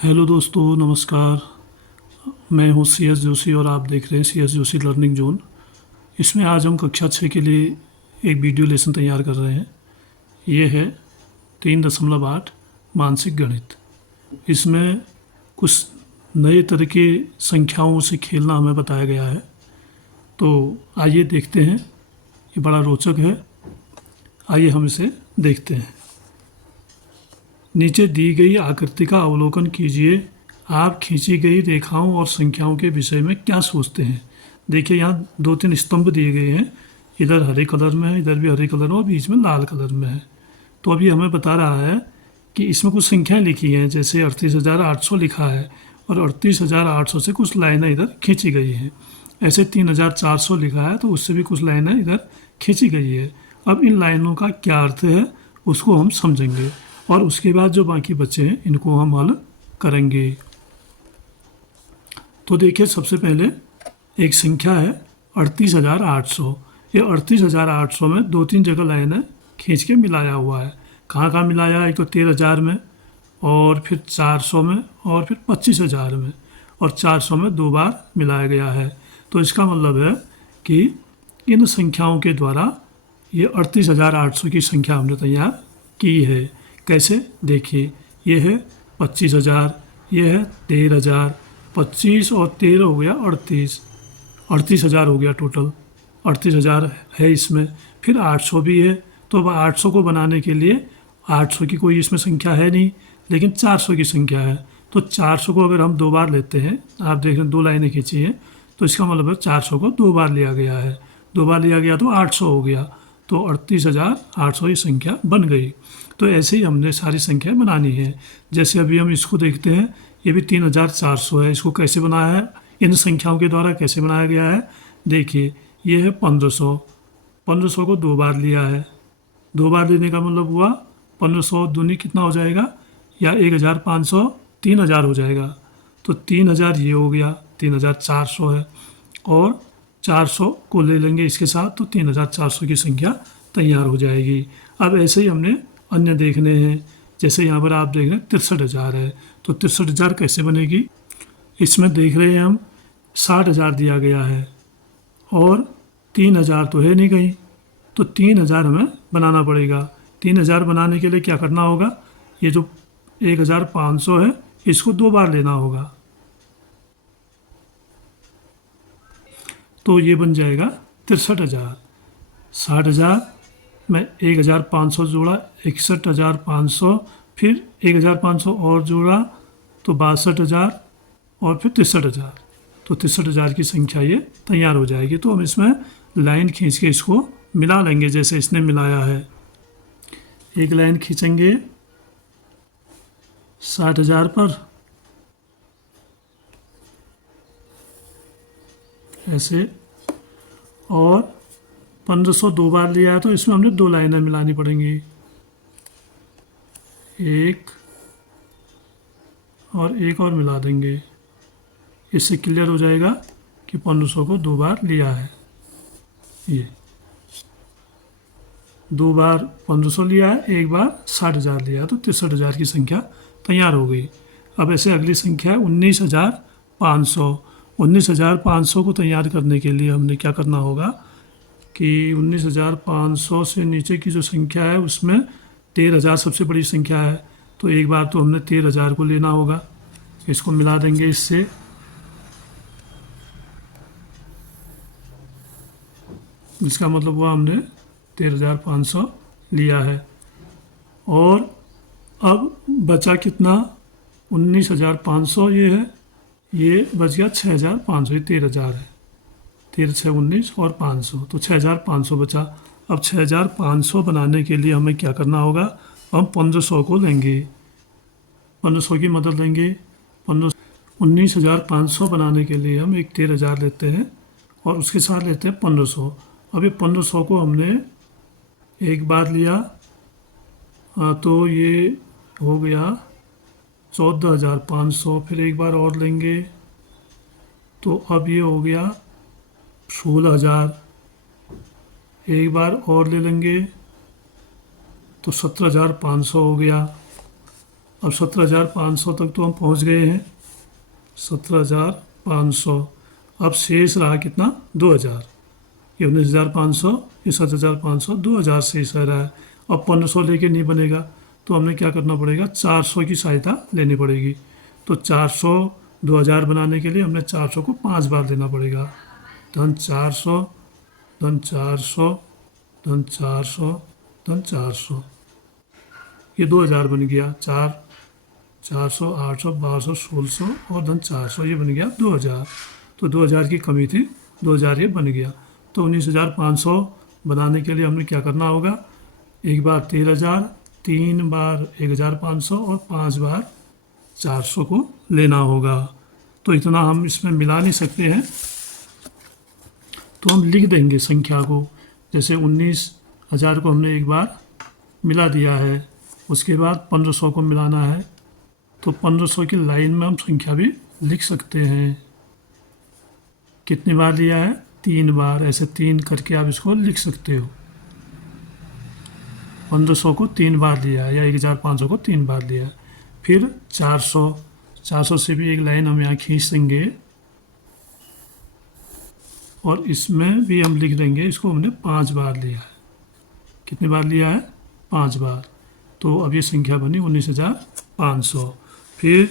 Hello दोस्तों, नमस्कार। मैं हूं सी एस जोशी और आप देख रहे हैं C S Joshi learning zone. इसमें आज हम कक्षा 6 के लिए एक वीडियो लेसन तैयार कर रहे हैं। ये है 3.8 मानसिक गणित। इसमें कुछ नए तरह के संख्याओं से खेलना हमें बताया गया है। तो आइए देखते हैं, ये बड़ा रोचक है। आइए हम इसे देखते हैं। नीचे दी गई आकृति का अवलोकन कीजिए। आप खींची गई रेखाओं और संख्याओं के विषय में क्या सोचते हैं। देखिए, यहाँ 2-3 स्तंभ दिए गए हैं। इधर हरे कलर में है, इधर भी हरे कलर में और बीच में लाल कलर में है। तो अभी हमें बता रहा है कि इसमें कुछ संख्याएं लिखी हैं, जैसे 38,800 लिखा है और 38,800 से कुछ लाइनें इधर खींची गई हैं। ऐसे 3,400 लिखा है तो उससे भी कुछ लाइनें इधर खींची गई है। अब इन लाइनों का क्या अर्थ है उसको हम समझेंगे और उसके बाद जो बाकी बचे हैं इनको हम हल करेंगे। तो देखिए, सबसे पहले एक संख्या है 38,800। ये 38,800 में 2-3 जगह लाइनें खींच के मिलाया हुआ है। कहाँ कहाँ मिलाया है? एक तो 13,000 में, और फिर 400 में, और फिर 25,000 में, और 400 में 2 बार मिलाया गया है। तो इसका मतलब है कि इन संख्याओं के द्वारा ये 38,800 की संख्या हमने तैयार की है। कैसे? देखिए, ये है 25,000, ये है 13,000, 25 और 13 हो गया 38,000 हो गया टोटल। 38,000 है इसमें। फिर 800 भी है। तो अब 800 को बनाने के लिए 800 की कोई इसमें संख्या है नहीं, लेकिन 400 की संख्या है। तो 400 को अगर हम 2 बार लेते हैं, आप देख रहे हैं 2 लाइनें खींची हैं, तो इसका मतलब है 400 को 2 बार लिया गया है। 2 बार लिया गया तो 800 हो गया। तो 38,800 ये संख्या बन गई। तो ऐसे ही हमने सारी संख्याएं बनानी है। जैसे अभी हम इसको देखते हैं, ये भी 3,400 है। इसको कैसे बनाया है? इन संख्याओं के द्वारा कैसे बनाया गया है? देखिए, ये है 1500। 1500 को 2 बार लिया है। 2 बार लेने का मतलब हुआ 1500 दूनी कितना हो जाएगा, या 1,500 3,000 हो जाएगा। तो 3,000 ये हो गया, 3,400 है, और 400 को ले लेंगे इसके साथ तो 3,400 की संख्या तैयार हो जाएगी। अब ऐसे ही हमने अन्य देखने हैं। जैसे यहाँ पर आप देख रहे हैं 63,000 है। तो 63,000 कैसे बनेगी? इसमें देख रहे हैं हम 60,000 दिया गया है और 3,000 तो है नहीं कहीं, तो 3,000 हमें बनाना पड़ेगा। 3,000 बनाने के लिए क्या करना होगा? ये जो 1,500 है इसको 2 बार लेना होगा, तो ये बन जाएगा 63,000। 60,000 में 1,500 जोड़ा, 61,500, फिर 1,500 और जोड़ा तो 62,000, और फिर 63,000। तो 63,000 की संख्या ये तैयार हो जाएगी। तो हम इसमें लाइन खींच के इसको मिला लेंगे, जैसे इसने मिलाया है। एक लाइन खींचेंगे 60,000 पर, ऐसे, और 1500 2 बार लिया है तो इसमें हमने 2 लाइनें मिलानी पड़ेंगी, एक और मिला देंगे। इससे क्लियर हो जाएगा कि 1500 को 2 बार लिया है। ये 2 बार 1500 लिया है, एक बार 60,000 लिया है, तो 63,000 की संख्या तैयार हो गई। अब ऐसे अगली संख्या है 19,500। 19,500 को तैयार करने के लिए हमने क्या करना होगा कि 19,500 से नीचे की जो संख्या है उसमें 13,000 सबसे बड़ी संख्या है। तो एक बार तो हमने 13,000 को लेना होगा, इसको मिला देंगे इससे। इसका मतलब हुआ हमने 13,500 लिया है। और अब बचा कितना? 19,500 ये है, ये बच गया 6,500। ये 13,000 है, 13 6 19 और 500, तो 6,500 बचा। अब 6,500 बनाने के लिए हमें क्या करना होगा? हम 1500 को लेंगे, 1500 की मदद लेंगे। 19,500 बनाने के लिए हम एक 13,000 लेते हैं और उसके साथ लेते हैं 1500। अभी 1500 को हमने एक बार लिया, तो ये हो गया 14,500। फिर एक बार और लेंगे तो अब ये हो गया 16,000। एक बार और ले लेंगे तो 17,500 हो गया। अब 17,500 तक तो हम पहुंच गए हैं, 17,500। अब शेष रहा कितना, 2,000। ये 19,500, ये 7,500, 2,000 शेष रहा है। अब 1,500 लेके नहीं बनेगा, तो हमें क्या करना पड़ेगा, 400 की सहायता लेनी पड़ेगी। तो 400, 2,000 बनाने के लिए हमने 400 को 5 बार देना पड़ेगा। धन 400, धन 400, धन 400, धन 400, ये 2,000 बन गया। 400, 800, 1200, 1600 और धन 400, ये बन गया 2,000। तो 2,000 की कमी थी, 2,000 ये बन गया। तो 19,500 बनाने के लिए हमें क्या करना होगा, एक बार 13,000, 3 बार 1,500 और 5 बार 400 को लेना होगा। तो इतना हम इसमें मिला नहीं सकते हैं, तो हम लिख देंगे संख्या को। जैसे 19,000 को हमने एक बार मिला दिया है, उसके बाद 1,500 को मिलाना है, तो 1,500 की लाइन में हम संख्या भी लिख सकते हैं। कितनी बार लिया है, 3 बार। ऐसे 3 करके आप इसको लिख सकते हो। 1,500 को 3 बार लिया है, या 1,500 को 3 बार लिया है। फिर 400 से भी एक लाइन हम यहाँ खींच देंगे, और इसमें भी हम लिख देंगे, इसको हमने 5 बार लिया है। कितनी बार लिया है, 5 बार। तो अब ये संख्या बनी 19,500। फिर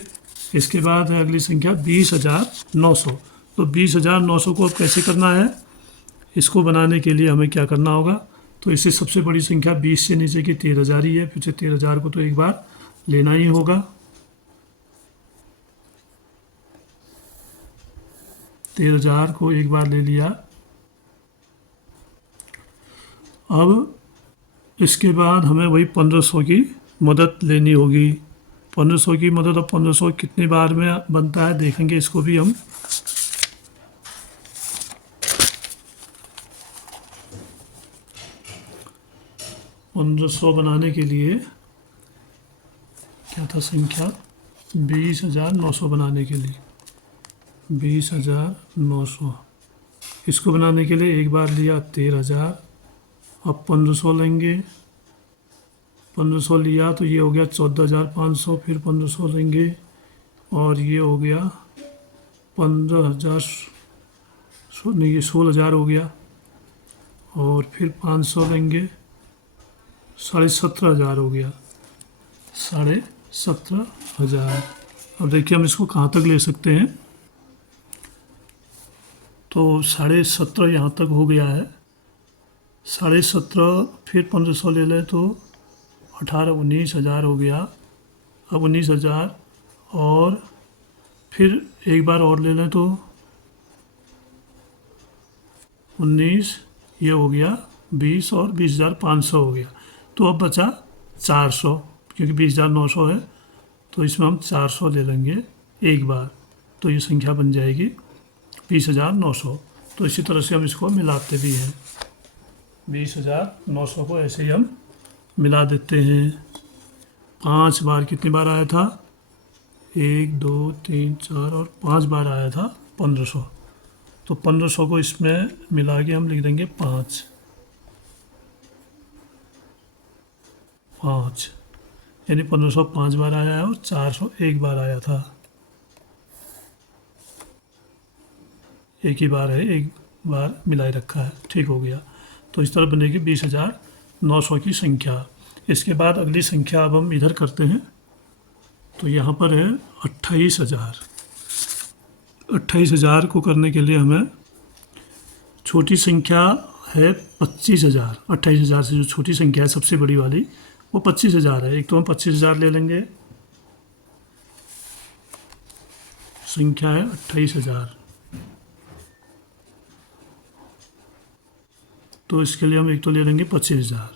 इसके बाद है अगली संख्या 20,900। तो 20,900 को अब कैसे करना है, इसको बनाने के लिए हमें क्या करना होगा, तो इससे सबसे बड़ी संख्या 20 से नीचे की 13,000 ही है। फिर से 13,000 को तो एक बार लेना ही होगा। 13,000 को एक बार ले लिया। अब इसके बाद हमें वही 1,500 की मदद लेनी होगी। 1,500 की मदद, अब 1,500 कितनी बार में बनता है देखेंगे, इसको भी हम। $1,500 बनाने के लिए क्या था संख्या, 20,900 बनाने के लिए 20,900। इसको बनाने के लिए एक बार लिया 13,000। अब 1,500 लेंगे, 1,500 लिया तो ये हो गया 14,500। फिर 1,500 लेंगे और ये हो गया 15,000, नहीं ये 16,000 हो गया। और फिर 500 लेंगे, 17,500 हो गया, 17,500। अब देखिए हम इसको कहाँ तक ले सकते हैं, तो 17,500 यहाँ तक हो गया है। 17,500 फिर 1,500 ले लें तो 19,000 हो गया। अब 19,000 और फिर एक बार और ले लें तो 19, ये हो गया 20 और 20,500 हो गया। तो अब बचा 400, क्योंकि 20,900 है, तो इसमें हम 400 ले लेंगे एक बार, तो ये संख्या बन जाएगी 20,900। तो इसी तरह से हम इसको मिलाते भी हैं। 20,900 को ऐसे ही हम मिला देते हैं। 5 बार, कितनी बार आया था, 1, 2, 3, 4 और 5 बार आया था 1,500। तो 1,500 को इसमें मिला के हम लिख देंगे 5, यानी 1,500 5 बार आया है और 400 एक बार आया था। एक ही बार है, एक बार मिलाए रखा है, ठीक हो गया। तो इस तरह बनेगी 20,900 की संख्या। इसके बाद अगली संख्या अब हम इधर करते हैं, तो यहाँ पर है 28,000। 28,000 को करने के लिए हमें छोटी संख्या है 25,000। 28,000 से जो छोटी संख्या है सबसे बड़ी वाली, वो 25,000 है। एक तो हम 25,000 ले लेंगे, संख्या है 28,000। तो इसके लिए हम एक तो ले लेंगे 25,000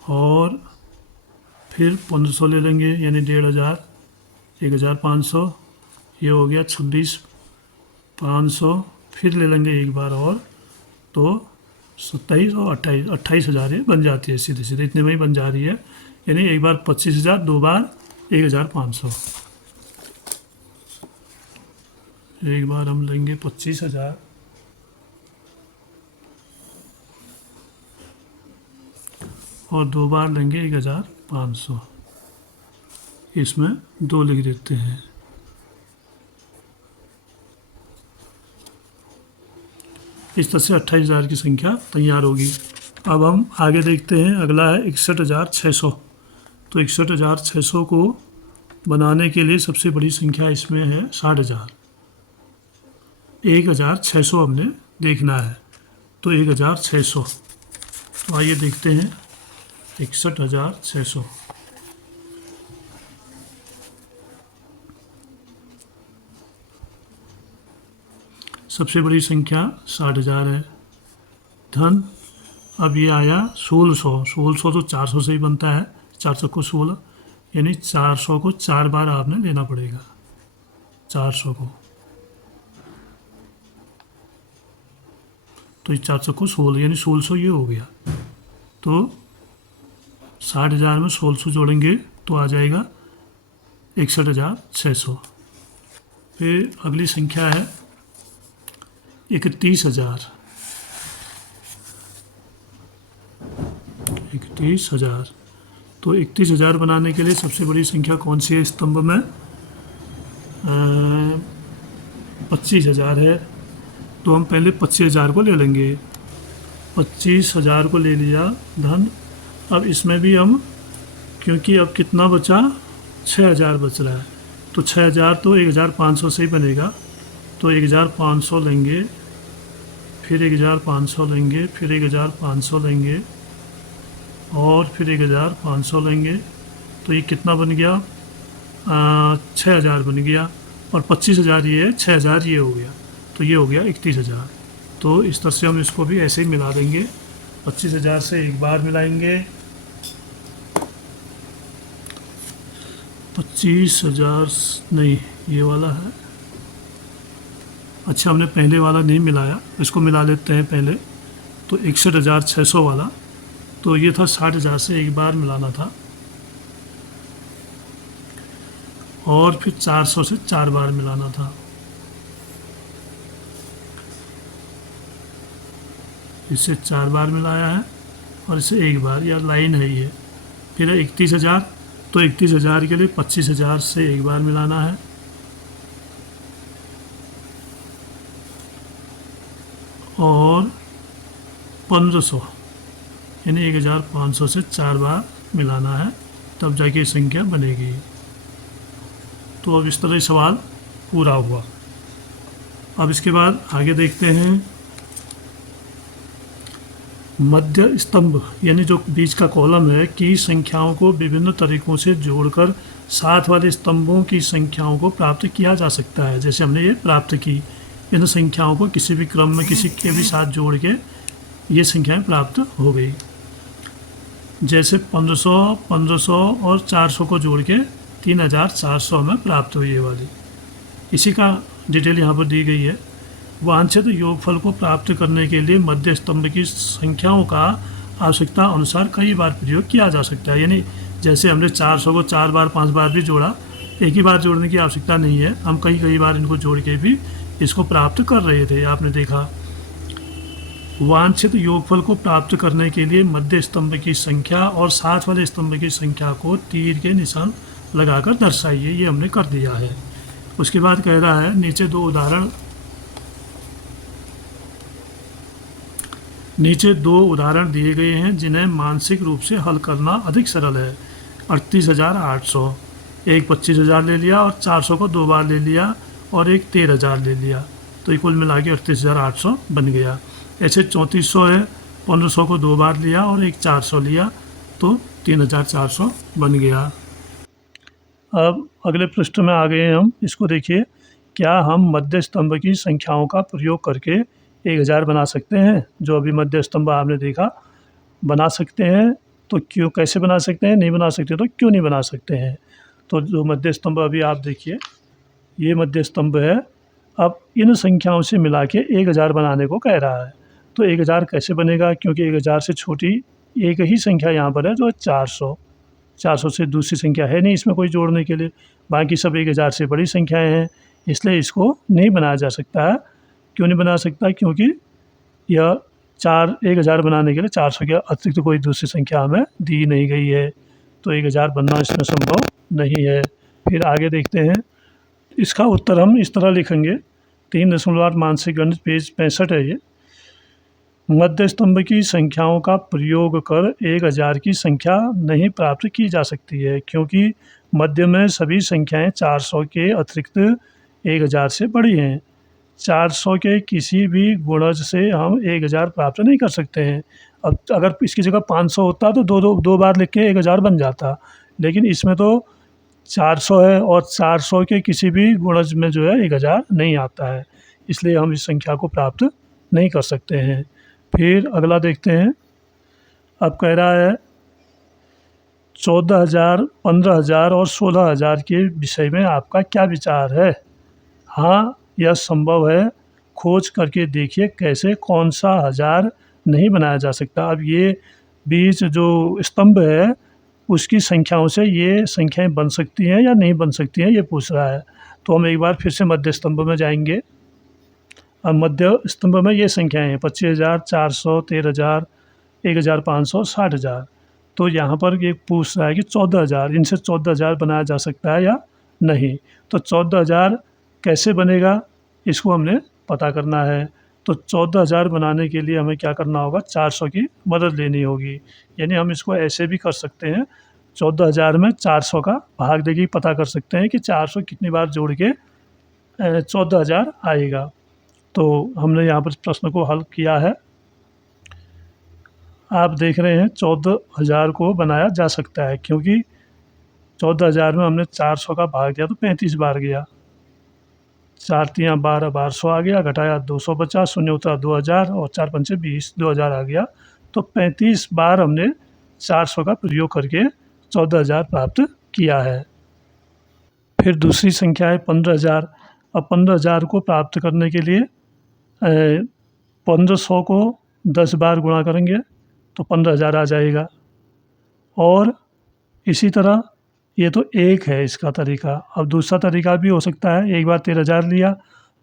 और फिर 1,500 ले लेंगे, यानी 1,500, 1,500, ये हो गया 26,500। फिर ले लेंगे एक बार और, तो 27 और 28,000 ये बन जाती है सीधे सीधे, इतने में ही बन जा रही है। यानी एक बार 25,000, 2 बार 1,500। एक बार हम लेंगे 25,000 और 2 बार लेंगे 1,500। इसमें 2 लिख देते हैं। इस तरह से 28,000 की संख्या तैयार होगी। अब हम आगे देखते हैं, अगला है 61,600। तो 61,600 को बनाने के लिए सबसे बड़ी संख्या इसमें है 60,000। 1,600 हमने देखना है, तो 1,600। तो आइए देखते हैं 61,600। सबसे बड़ी संख्या 60,000 है। धन अब ये आया 1600। 1600 तो 400 से ही बनता है, 400 को 16, यानी 400 को 4 बार आपने लेना पड़ेगा। 400 को, तो ये 400 को 16 यानी 1600 ये हो गया। तो 60,000 में 1600 जोड़ेंगे तो आ जाएगा 61,600। फिर अगली संख्या है 31,000। 31,000। तो 31,000 बनाने के लिए सबसे बड़ी संख्या कौन सी है स्तंभ में? 25,000 है। तो हम पहले 25,000 को ले लेंगे। 25,000 को ले लिया धन। अब इसमें भी हम, क्योंकि अब कितना बचा, 6,000 बच रहा है, तो 6,000 तो 1,500 से ही बनेगा। तो 1,500 लेंगे, फिर 1,500 लेंगे, फिर 1,500 लेंगे और फिर 1,500 लेंगे। तो ये कितना बन गया? 6,000 बन गया। और 25,000 ये है, 6,000 ये हो गया, तो ये हो गया 31,000। तो इस तरह से हम इसको भी ऐसे ही मिला देंगे। 25,000 से एक बार मिलाएंगे। 25,000 नहीं, ये वाला है। अच्छा, हमने पहले वाला नहीं मिलाया, इसको मिला लेते हैं पहले। तो 61,600 वाला, तो ये था 60,000 से एक बार मिलाना था, और फिर 400 से 4 बार मिलाना था। इससे 4 बार मिलाया है और इसे एक बार, या लाइन है ये। फिर 31,000, तो 31,000 के लिए 25,000 से एक बार मिलाना है, और 1500 यानी 1,500 से 4 बार मिलाना है, तब जाके ये संख्या बनेगी। तो अब इस तरह सवाल पूरा हुआ। अब इसके बाद आगे देखते हैं मध्य स्तंभ, यानी जो बीच का कॉलम है, की संख्याओं को विभिन्न तरीकों से जोड़कर साथ वाले स्तंभों की संख्याओं को प्राप्त किया जा सकता है। जैसे हमने ये प्राप्त की, इन संख्याओं को किसी भी क्रम में किसी के भी साथ जोड़ के ये संख्याएं प्राप्त हो गई। जैसे 1500, 1500 और 400 को जोड़ के 3,400 में प्राप्त हुई ये वाली। इसी का डिटेल यहाँ पर दी गई है। वांछित योगफल को प्राप्त करने के लिए मध्य स्तंभ की संख्याओं का आवश्यकता अनुसार कई बार प्रयोग किया जा सकता है। यानी जैसे हमने 400 को 4 बार 5 बार भी जोड़ा, एक ही बार जोड़ने की आवश्यकता नहीं है, हम कई बार इनको जोड़ के भी इसको प्राप्त कर रहे थे, आपने देखा। वांछित योगफल को प्राप्त करने के लिए मध्य स्तंभ की संख्या और साथ वाले स्तंभ की संख्या को तीर के निशान लगाकर दर्शाइए। ये हमने कर दिया है। उसके बाद कह रहा है नीचे दो उदाहरण दिए गए हैं जिन्हें मानसिक रूप से हल करना अधिक सरल है। 38,800, एक 25,000 ले लिया और 400 को 2 बार ले लिया और एक 13,000 ले लिया, तो ये कुल मिला के 38,800 बन गया। ऐसे 3400 है, 1500 को 2 बार लिया और एक 400 लिया, तो 3,400 बन गया। अब अगले पृष्ठ में आ गए हम। इसको देखिए, क्या हम मध्य स्तंभ की संख्याओं का प्रयोग करके 1,000 बना सकते हैं? जो अभी मध्य स्तंभ आपने देखा, बना सकते हैं। तो क्यों, कैसे बना सकते हैं? नहीं बना सकते तो क्यों नहीं बना सकते हैं? तो जो मध्य स्तंभ अभी आप देखिए, ये मध्य स्तंभ है। अब इन संख्याओं से मिला के 1,000 बनाने को कह रहा है। तो 1,000 कैसे बनेगा? क्योंकि 1,000 से छोटी एक ही संख्या यहाँ पर है, जो 400। 400 से दूसरी संख्या है नहीं इसमें कोई जोड़ने के लिए, बाकी सब 1,000 से बड़ी संख्याएं हैं, इसलिए इसको नहीं बनाया जा सकता है। क्यों नहीं बना सकता? क्योंकि यह 1,000 बनाने के लिए 400 के अतिरिक्त कोई दूसरी संख्या हमें दी नहीं गई है, तो 1,000 बनना इसमें संभव नहीं है। फिर आगे देखते हैं, इसका उत्तर हम इस तरह लिखेंगे, 3.8 मानसिक गणित पेज 65 है ये। मध्य स्तंभ की संख्याओं का प्रयोग कर 1000 की संख्या नहीं प्राप्त की जा सकती है, क्योंकि मध्य में सभी संख्याएं 400 के अतिरिक्त 1000 से बड़ी हैं। 400 के किसी भी गुणज से हम 1000 प्राप्त नहीं कर सकते हैं। अब अगर इसकी जगह 500 होता तो दो बार लिख के 1000 बन जाता, लेकिन इसमें तो 400 है और 400 के किसी भी गुणज में जो है 1000 नहीं आता है, इसलिए हम इस संख्या को प्राप्त नहीं कर सकते हैं। फिर अगला देखते हैं, अब कह रहा है 14,000, 15,000 और 16,000 के विषय में आपका क्या विचार है? हाँ, यह संभव है, खोज करके देखिए कैसे कौन सा हज़ार नहीं बनाया जा सकता। अब ये बीच जो स्तंभ है उसकी संख्याओं से ये संख्याएं बन सकती हैं या नहीं बन सकती हैं, ये पूछ रहा है। तो हम एक बार फिर से मध्य स्तंभ में जाएंगे। अब मध्य स्तंभ में ये संख्याएं हैं 25,000, 400, 13,000, 1,500, 60,000। तो यहाँ पर ये पूछ रहा है कि 14,000, इनसे 14,000 बनाया जा सकता है या नहीं। तो 14,000 कैसे बनेगा, इसको हमने पता करना है। तो 14,000 बनाने के लिए हमें क्या करना होगा, 400 की मदद लेनी होगी। यानी हम इसको ऐसे भी कर सकते हैं, 14,000 में 400 का भाग देके पता कर सकते हैं कि 400 कितनी बार जोड़ के 14,000 आएगा। तो हमने यहाँ पर प्रश्न को हल किया है। आप देख रहे हैं 14,000 को बनाया जा सकता है, क्योंकि 14,000 में हमने 400 का भाग दिया तो 35 बार गया, 4 तियाँ 12, 1200 आ गया, घटाया 200 बचा, शून्य उतरा 2,000 और 4 पंचे 20, 2,000 आ गया। तो 35 बार हमने 400 का प्रयोग करके 14,000 प्राप्त किया है। फिर दूसरी संख्या है 15,000। अब 15,000 को प्राप्त करने के लिए 1500 को 10 बार गुणा करेंगे तो 15,000 आ जाएगा। और इसी तरह ये तो एक है इसका तरीका। अब दूसरा तरीका भी हो सकता है, एक बार 13,000 लिया,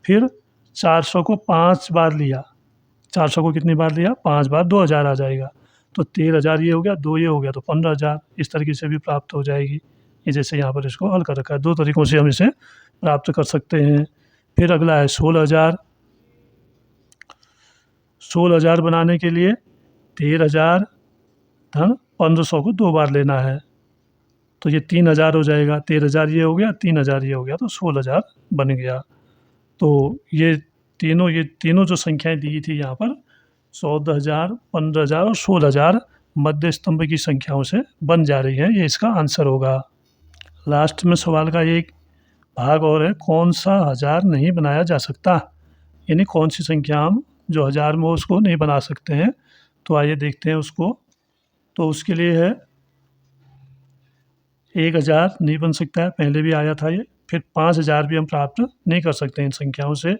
फिर 400 को 5 बार लिया, 400 को कितनी बार लिया, 5 बार, 2,000 आ जाएगा। तो 13,000 ये हो गया, 2 ये हो गया, तो 15,000 इस तरीके से भी प्राप्त हो जाएगी। ये जैसे यहाँ पर इसको हल कर रखा है, 2 तरीक़ों से हम इसे प्राप्त कर सकते हैं। फिर अगला है 16,000। 16,000 बनाने के लिए 13,000 धन 1500 को 2 बार लेना है, तो ये 3,000 हो जाएगा। 13,000 ये हो गया, 3,000 ये हो गया, तो 16,000 बन गया। तो ये तीनों जो संख्याएं दी थी यहाँ पर 14,000, 15,000 और 16,000 मध्य स्तंभ की संख्याओं से बन जा रही है। ये इसका आंसर होगा। लास्ट में सवाल का एक भाग और है, कौन सा हज़ार नहीं बनाया जा सकता, यानी कौन सी संख्या हम जो हज़ार में हो उसको नहीं बना सकते हैं। तो आइए देखते हैं उसको। तो उसके लिए है 1,000 नहीं बन सकता है, पहले भी आया था ये। फिर 5,000 भी हम प्राप्त नहीं कर सकते इन संख्याओं से।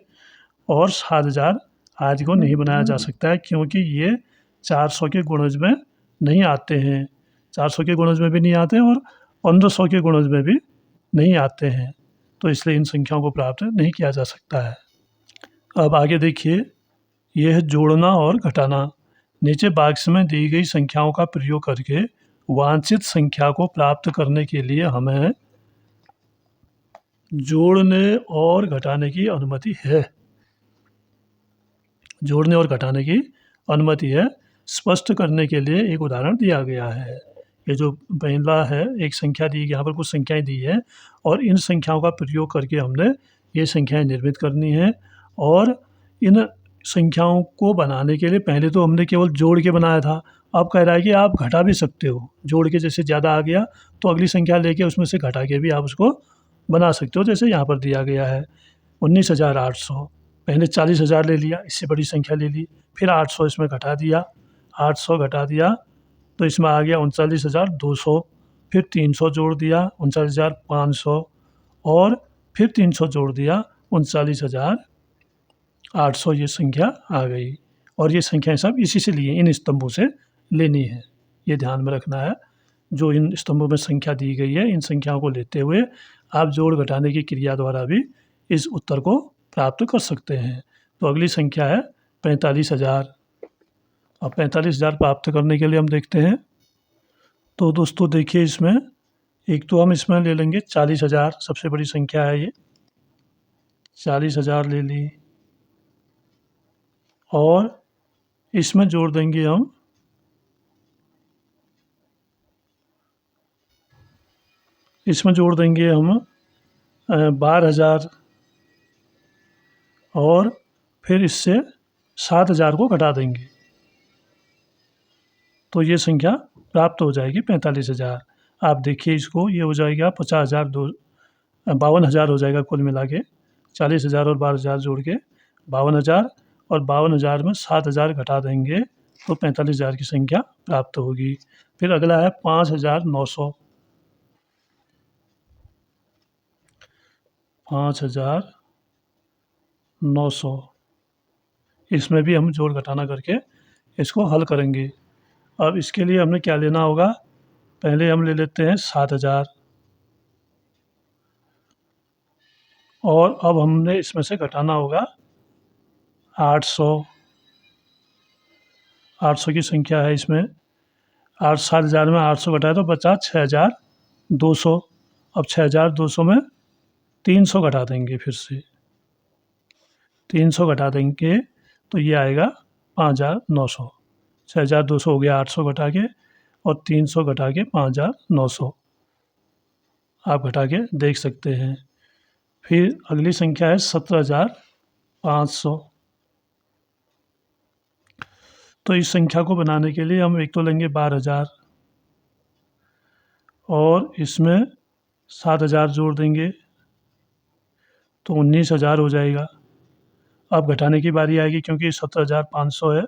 और 7,000 आदि को नहीं बनाया जा सकता है, क्योंकि ये 400 के गुणज में नहीं आते हैं, 400 के गुणज में भी नहीं आते और 1500 के गुणज में भी नहीं आते हैं। तो इसलिए इन संख्याओं को प्राप्त नहीं किया जा सकता है। अब आगे देखिए, यह है जोड़ना और घटाना। नीचे बॉक्स में दी गई संख्याओं का प्रयोग करके वांछित संख्या को प्राप्त करने के लिए हमें जोड़ने और घटाने की अनुमति है। जोड़ने और घटाने की अनुमति है। स्पष्ट करने के लिए एक उदाहरण दिया गया है। ये जो पहला है, एक संख्या दी, यहाँ पर कुछ संख्याएं दी है और इन संख्याओं का प्रयोग करके हमने ये संख्याएं निर्मित करनी है। और इन संख्याओं को बनाने के लिए पहले तो हमने केवल जोड़ के बनाया था, अब कह रहा है कि आप घटा भी सकते हो। जोड़ के जैसे ज़्यादा आ गया तो अगली संख्या लेके उसमें से घटा के भी आप उसको बना सकते हो, जैसे यहाँ पर दिया गया है 19,800। पहले 40,000 ले लिया, इससे बड़ी संख्या ले ली, फिर 800 इसमें घटा दिया, 800 घटा दिया तो इसमें आ गया 39,200। फिर 300 जोड़ दिया, 39,500 और फिर 300 जोड़ दिया, 39,800 ये संख्या आ गई। और ये संख्याएं सब इसी से लिए, इन स्तंभों से लेनी है, ये ध्यान में रखना है। जो इन स्तंभों में संख्या दी गई है, इन संख्याओं को लेते हुए आप जोड़ घटाने की क्रिया द्वारा भी इस उत्तर को प्राप्त कर सकते हैं। तो अगली संख्या है 45,000। अब 45,000 प्राप्त करने के लिए हम देखते हैं। तो दोस्तों देखिए, इसमें एक तो हम इसमें ले लेंगे 40,000, सबसे बड़ी संख्या है ये, 40,000 ले ली, और इसमें जोड़ देंगे हम इसमें जोड़ देंगे हम 12,000, और फिर इससे 7,000 को घटा देंगे, तो ये संख्या प्राप्त हो जाएगी 45,000। आप देखिए इसको, ये हो जाएगा 50,000, 52,000 हो जाएगा कुल मिला के, 40,000 और 12,000 जोड़ के 52,000, और 52,000 में 7,000 घटा देंगे तो 45,000 की संख्या प्राप्त होगी। फिर अगला है 5,900, 5,900, इसमें भी हम जोड़ घटाना करके इसको हल करेंगे। अब इसके लिए हमें क्या लेना होगा, पहले हम ले लेते हैं 7,000, और अब हमने इसमें से घटाना होगा 800, 800 की संख्या है इसमें, 7,000 में 800 घटाए तो बचा 6,200। अब 6,200 में 300 घटा देंगे, फिर से 300 घटा देंगे तो ये आएगा 5,900। 6,200 हो गया 800 घटा के, और 300 घटा के 5,900, आप घटा के देख सकते हैं। फिर अगली संख्या है 17,500। तो इस संख्या को बनाने के लिए हम एक तो लेंगे 12,000, और इसमें 7,000 जोड़ देंगे तो 19,000 हो जाएगा। अब घटाने की बारी आएगी, क्योंकि 17,500 है,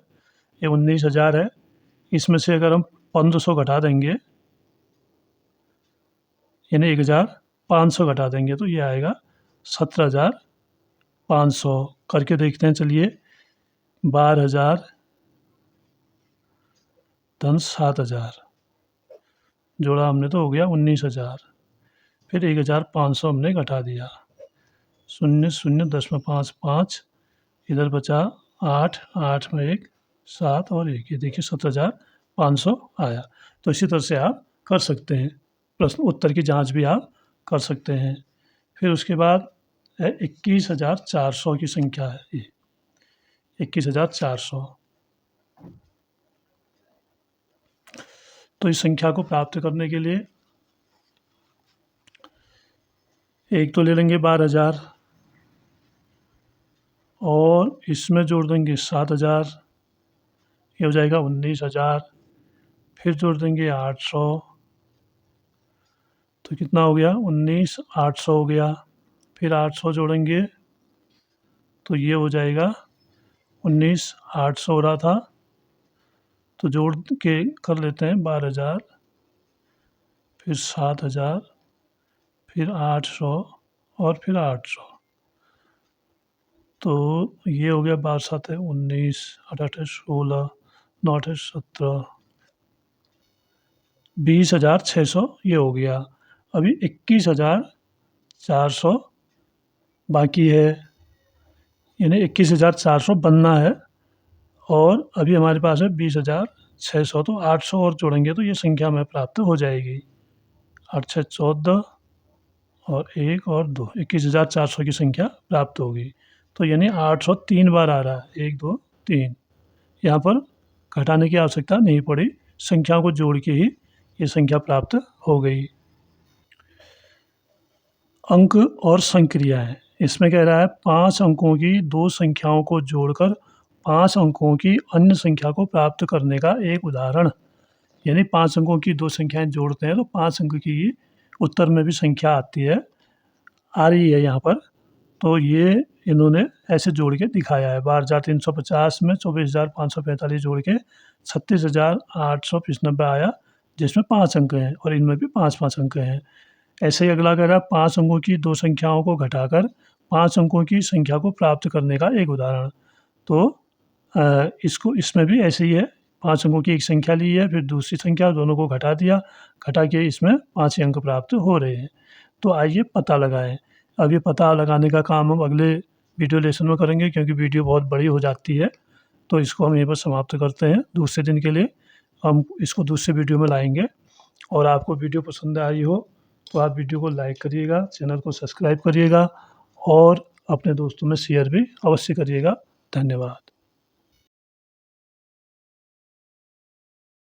ये 19,000 है, इसमें से अगर हम 1,500 घटा देंगे, यानी 1,500 घटा देंगे तो ये आएगा 17,500। करके देखते हैं, चलिए 12,000 धन 7,000 जोड़ा हमने तो हो गया 19,000। फिर 1,500 हमने घटा दिया, 0 0 0.5 5, इधर बचा 8, 8 में 1 7 और 1, ये देखिए 17,500 आया। तो इसी तरह से आप कर सकते हैं, प्रश्न उत्तर की जांच भी आप कर सकते हैं। फिर उसके बाद 21,400 की संख्या है ये, 21,400। तो इस संख्या को प्राप्त करने के लिए एक तो ले लेंगे 12,000, और इसमें जोड़ देंगे 7,000, ये हो जाएगा 19,000। फिर जोड़ देंगे 800, तो कितना हो गया 19,800 हो गया। फिर 800 जोड़ेंगे तो ये हो जाएगा 19,800 हो रहा था, तो जोड़ के कर लेते हैं 12,000, फिर 7,000, फिर 800, और फिर 800, तो ये हो गया 12 7 19, 8 8 16, 9 8 17, 20,600 ये हो गया। अभी 21,400 बाकी है, यानी 21,400 बनना है, और अभी हमारे पास है 20,600, तो 800 और जोड़ेंगे तो ये संख्या हमें प्राप्त हो जाएगी। 8 6 14, और 1 और 2, 21,400 की संख्या प्राप्त होगी। तो यानी 800 3 बार आ रहा है, 1 2 3, यहाँ पर घटाने की आवश्यकता नहीं पड़ी, संख्याओं को जोड़ के ही ये संख्या प्राप्त हो गई। अंक और संक्रियाएं, इसमें कह रहा है 5 अंकों की दो संख्याओं को जोड़कर 5 अंकों की अन्य संख्या को प्राप्त करने का एक उदाहरण। यानी 5 अंकों की दो संख्याएं जोड़ते हैं तो 5 अंक की उत्तर में भी संख्या आती है, आ रही है यहाँ पर। तो ये इन्होंने ऐसे जोड़ के दिखाया है, 12,350 में 24,545 जोड़ के 36,895 आया, जिसमें 5 अंक हैं, और इनमें भी 5 अंक हैं। ऐसे ही अगला कह रहा है 5 अंकों की दो संख्याओं को घटाकर 5 अंकों की संख्या को प्राप्त करने का एक उदाहरण। तो इसको इसमें भी ऐसे ही है, 5 अंकों की एक संख्या ली है, फिर दूसरी संख्या, दोनों को घटा दिया, घटा के इसमें 5 ही अंक प्राप्त हो रहे हैं। तो आइए पता लगाएं। अब ये पता लगाने का काम हम अगले वीडियो लेसन में करेंगे, क्योंकि वीडियो बहुत बड़ी हो जाती है। तो इसको हम यहीं पर समाप्त करते हैं। दूसरे दिन के लिए हम इसको दूसरे वीडियो में लाएंगे, और आपको वीडियो पसंद आई हो तो आप वीडियो को लाइक करिएगा, चैनल को सब्सक्राइब करिएगा और अपने दोस्तों में शेयर भी अवश्य करिएगा। धन्यवाद।